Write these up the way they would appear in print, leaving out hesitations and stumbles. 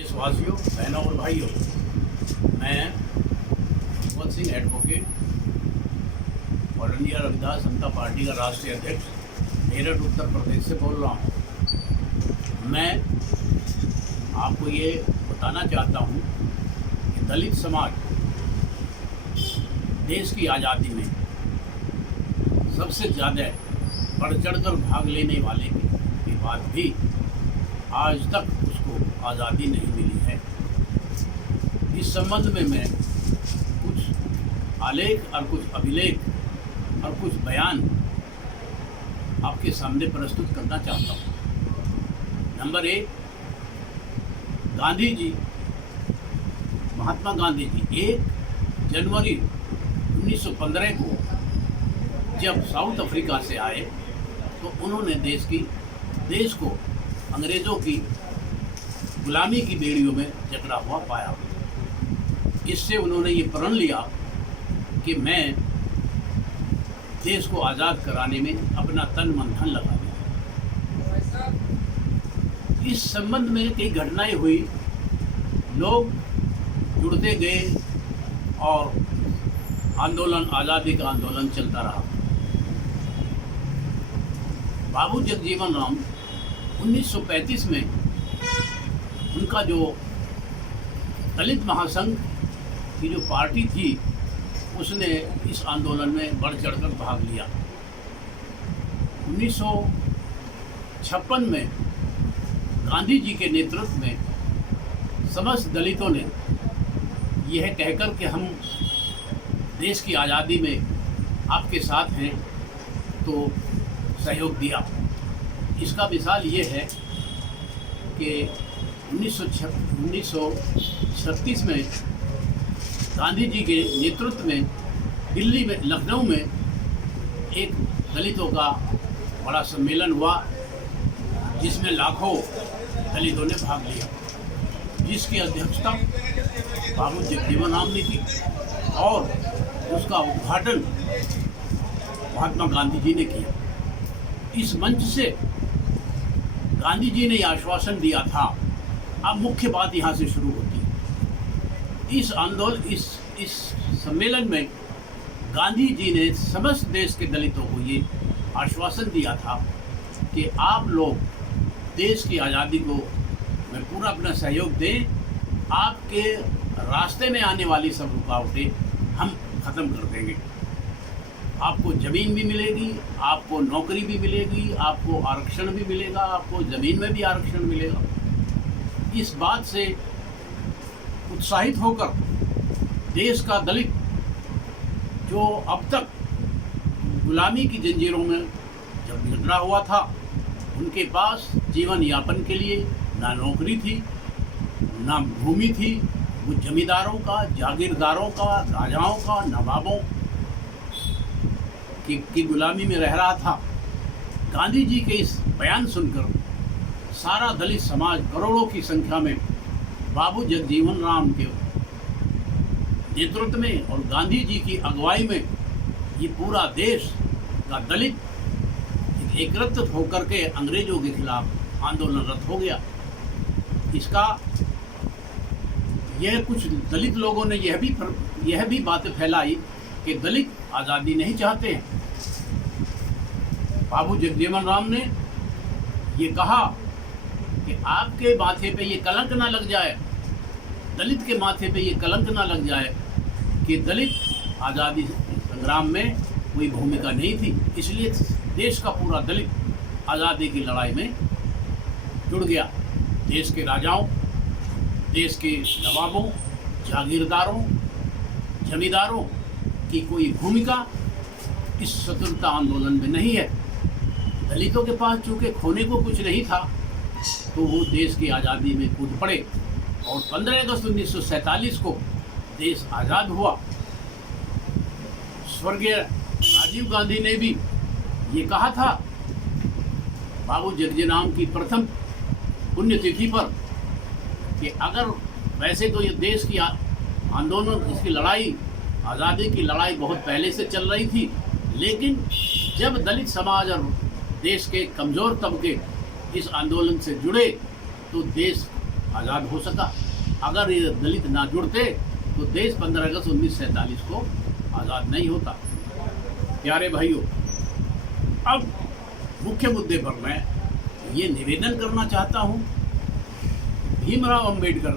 देशवासियों, बहनों और भाइयों, मैं भगवत सिंह एडवोकेट और इंडिया रविदास समता पार्टी का राष्ट्रीय अध्यक्ष मेरठ उत्तर प्रदेश से बोल रहा हूँ। मैं आपको ये बताना चाहता हूँ कि दलित समाज देश की आज़ादी में सबसे ज़्यादा बढ़ चढ़कर भाग लेने वाले के बाद भी आज तक उसको आज़ादी नहीं मिली है। इस संबंध में मैं कुछ आलेख और कुछ अभिलेख और कुछ बयान आपके सामने प्रस्तुत करना चाहता हूँ। नंबर 1, गांधी जी, महात्मा गांधी जी 1 जनवरी 1915 को जब साउथ अफ्रीका से आए तो उन्होंने देश को अंग्रेज़ों की गुलामी की बेड़ियों में जकड़ा हुआ पाया। इससे उन्होंने ये प्रण लिया कि मैं देश को आज़ाद कराने में अपना तन मन धन लगा दूंगा। इस संबंध में कई घटनाएं हुई, लोग जुड़ते गए और आंदोलन, आज़ादी का आंदोलन चलता रहा। बाबू जगजीवन राम 1935 में उनका जो दलित महासंघ की जो पार्टी थी उसने इस आंदोलन में बढ़ चढ़कर भाग लिया। 1956 में गांधी जी के नेतृत्व में समस्त दलितों ने यह कहकर कि हम देश की आज़ादी में आपके साथ हैं तो सहयोग दिया। इसका मिसाल ये है कि 1936 में गांधी जी के नेतृत्व में दिल्ली में, लखनऊ में एक दलितों का बड़ा सम्मेलन हुआ जिसमें लाखों दलितों ने भाग लिया, जिसकी अध्यक्षता बाबू जगजीवन राम ने की और उसका उद्घाटन महात्मा गांधी जी ने किया। इस मंच से गांधी जी ने आश्वासन दिया था। अब मुख्य बात यहाँ से शुरू होती है। इस सम्मेलन में गांधी जी ने समस्त देश के दलितों को ये आश्वासन दिया था कि आप लोग देश की आज़ादी को में पूरा अपना सहयोग दें, आपके रास्ते में आने वाली सब रुकावटें हम ख़त्म कर देंगे। आपको ज़मीन भी मिलेगी, आपको नौकरी भी मिलेगी, आपको आरक्षण भी मिलेगा, आपको ज़मीन में भी आरक्षण मिलेगा। इस बात से उत्साहित होकर देश का दलित जो अब तक गुलामी की जंजीरों में जब जकड़ा हुआ था, उनके पास जीवन यापन के लिए ना नौकरी थी, ना भूमि थी, वो जमींदारों का, जागीरदारों का, राजाओं का, नवाबों की गुलामी में रह रहा था। गांधी जी के इस बयान सुनकर सारा दलित समाज करोड़ों की संख्या में बाबू जगजीवन राम के नेतृत्व में और गांधी जी की अगुवाई में ये पूरा देश का दलित एकत्रित होकर के अंग्रेजों के खिलाफ आंदोलनरत हो गया। इसका यह कुछ दलित लोगों ने यह भी बातें फैलाई कि दलित आज़ादी नहीं चाहते हैं। बाबू जगजीवन राम ने ये कहा कि आपके माथे पे ये कलंक ना लग जाए, दलित के माथे पे ये कलंक ना लग जाए कि दलित आज़ादी संग्राम में कोई भूमिका नहीं थी। इसलिए देश का पूरा दलित आज़ादी की लड़ाई में जुड़ गया। देश के राजाओं, देश के नवाबों, जागीरदारों, जमींदारों की कोई भूमिका इस स्वतंत्रता आंदोलन में नहीं है। दलितों के पास चूँकि खोने को कुछ नहीं था तो वो देश की आज़ादी में कूद पड़े और 15 अगस्त 1947 को देश आज़ाद हुआ। स्वर्गीय राजीव गांधी ने भी ये कहा था बाबू जगजीवन राम की प्रथम पुण्यतिथि पर कि अगर वैसे तो ये देश की आंदोलन, इसकी लड़ाई, आज़ादी की लड़ाई बहुत पहले से चल रही थी, लेकिन जब दलित समाज और देश के कमज़ोर तबके इस आंदोलन से जुड़े तो देश आज़ाद हो सका। अगर ये दलित ना जुड़ते तो देश 15 अगस्त 1947 को आज़ाद नहीं होता। प्यारे भाइयों, अब मुख्य मुद्दे पर मैं ये निवेदन करना चाहता हूँ, भीमराव अंबेडकर,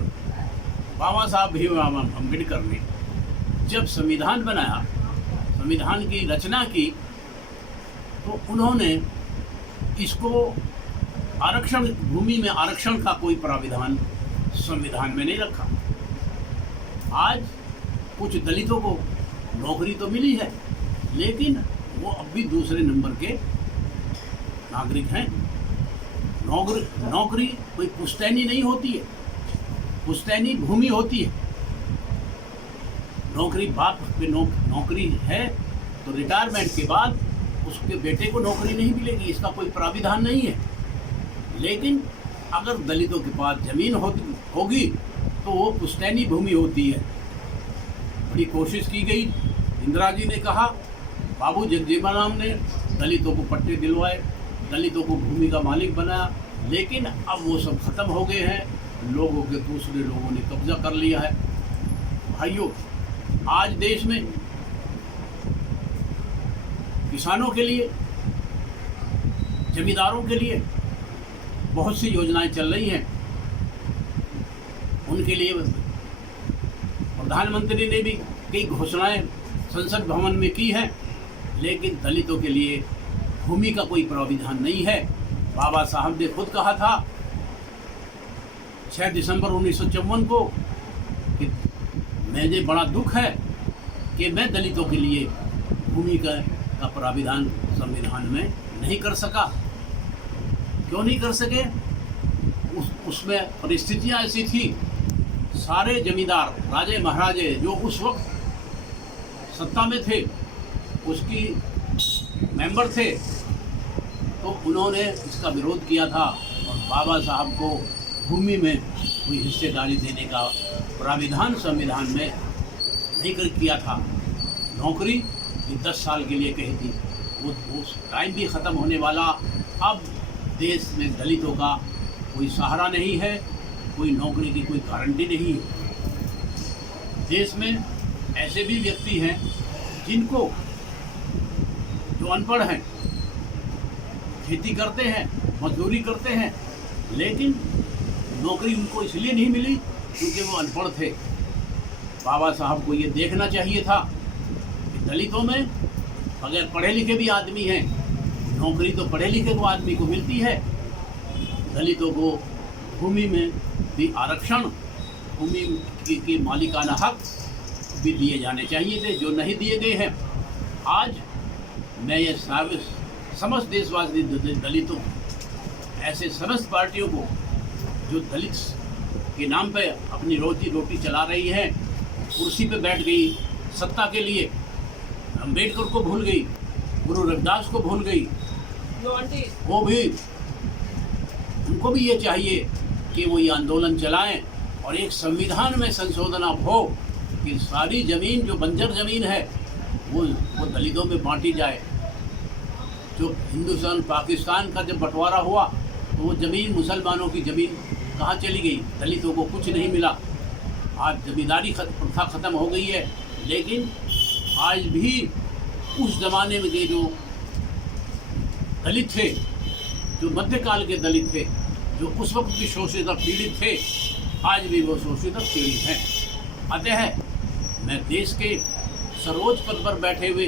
बाबा साहब भीमराव अंबेडकर ने जब संविधान बनाया, संविधान की रचना की, तो उन्होंने इसको आरक्षण, भूमि में आरक्षण का कोई प्राविधान संविधान में नहीं रखा। आज कुछ दलितों को नौकरी तो मिली है, लेकिन वो अब भी दूसरे नंबर के नागरिक हैं। नौकरी कोई पुश्तैनी नहीं होती है, पुश्तैनी भूमि होती है। नौकरी बाप पे नौकरी है तो रिटायरमेंट के बाद उसके बेटे को नौकरी नहीं मिलेगी, इसका कोई प्राविधान नहीं है। लेकिन अगर दलितों के पास जमीन होगी तो वो पुश्तैनी भूमि होती है। बड़ी कोशिश की गई, इंदिरा जी ने कहा, बाबू जगजीवन राम ने दलितों को पट्टे दिलवाए, दलितों को भूमि का मालिक बनाया, लेकिन अब वो सब खत्म हो गए हैं, लोगों के दूसरे लोगों ने कब्जा कर लिया है। भाइयों, आज देश में किसानों के लिए, जमींदारों के लिए बहुत सी योजनाएं चल रही हैं। उनके लिए प्रधानमंत्री ने भी कई घोषणाएं संसद भवन में की हैं, लेकिन दलितों के लिए भूमि का कोई प्राविधान नहीं है। बाबा साहब ने खुद कहा था 6 दिसंबर 1954 को कि मुझे बड़ा दुख है कि मैं दलितों के लिए भूमि का प्राविधान संविधान में नहीं कर सका। क्यों नहीं कर सके? उसमें परिस्थितियां ऐसी थी, सारे जमींदार, राजे महाराजे जो उस वक्त सत्ता में थे, उसकी मेंबर थे, तो उन्होंने इसका विरोध किया था और बाबा साहब को भूमि में कोई हिस्सेदारी देने का प्राविधान संविधान में नहीं किया था। नौकरी 10 साल के लिए कही थी, वो टाइम भी ख़त्म होने वाला। अब देश में दलितों का कोई सहारा नहीं है, कोई नौकरी की कोई गारंटी नहीं है। देश में ऐसे भी व्यक्ति हैं जिनको, जो अनपढ़ हैं, खेती करते हैं, मजदूरी करते हैं, लेकिन नौकरी उनको इसलिए नहीं मिली क्योंकि वो अनपढ़ थे। बाबा साहब को ये देखना चाहिए था कि दलितों में बगैर पढ़े लिखे भी आदमी हैं, नौकरी तो पढ़े लिखे को आदमी को मिलती है। दलितों को भूमि में भी आरक्षण, भूमि की मालिकाना हक भी दिए जाने चाहिए थे, जो नहीं दिए गए हैं। आज मैं ये समस्त देशवासी दलितों, ऐसे समस्त पार्टियों को जो दलित के नाम पे अपनी रोजी रोटी चला रही है, कुर्सी पे बैठ गई सत्ता के लिए, अंबेडकर को भूल गई, गुरु रविदास को भूल गई, वो भी, उनको भी ये चाहिए कि वो ये आंदोलन चलाएं और एक संविधान में संशोधन अब हो कि सारी ज़मीन जो बंजर ज़मीन है वो दलितों में बांटी जाए। जो हिंदुस्तान पाकिस्तान का जब बंटवारा हुआ तो वो ज़मीन, मुसलमानों की ज़मीन कहाँ चली गई? दलितों को कुछ नहीं मिला। आज जमींदारी प्रथा ख़त्म हो गई है, लेकिन आज भी उस ज़माने में के जो दलित थे, जो मध्यकाल के दलित थे, जो उस वक्त भी शोषित और पीड़ित थे, आज भी वो शोषित और पीड़ित हैं। अतः मैं देश के सर्वोच्च पद पर बैठे हुए